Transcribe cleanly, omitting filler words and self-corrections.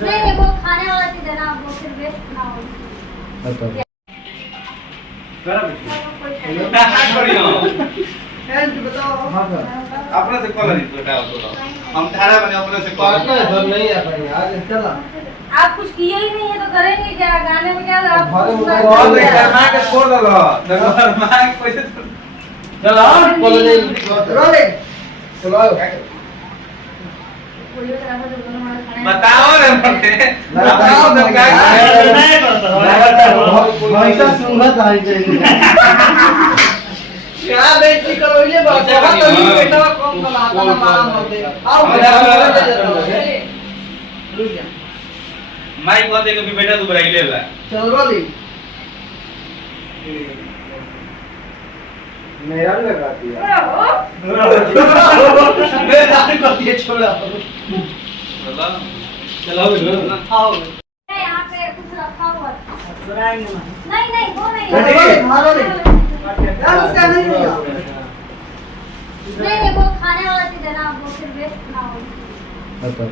नहीं वो खाने वाला चीज है ना, वो फिर वेस्ट ना हो। बताओ बताओ हाँ सर अपने से कॉल नहीं बताओ तो हम थारा बने अपने से कॉल पार्टनर सर नहीं आ पाएंगे आज चला आप कुछ किए ही नहीं है तो करेंगे क्या? गाने में क्या आप हमारे कुछ मोबाइल ना- कॉल करना के छोड़ दो नगर मां पैसे चला बोलो नहीं रोलिंग चलो आओ कोई तरह से जो हमारे खाने बताओ रे मुझे बताओ तो क्या भाईसा सुंगत आई चाहिए क्या बेइज्जती करो ये बात बहुत तो नहीं बेटा कम कमाता ना मां होते आओ रुक जा माइक को देखो कि बेटा तू बराई ले ला चल रोलिंग मेरा लगा दिया मैं दादी को ये छोड़ा चलो चलो आओ यहाँ पे कुछ रखा हुआ था। सुनाएंगे ना नहीं नहीं वो नहीं रोलिंग मारो नहीं यार उसका नहीं होगा नहीं वो खाने वाला चीज है ना, वो फिर वेस्ट ना हो। बताओ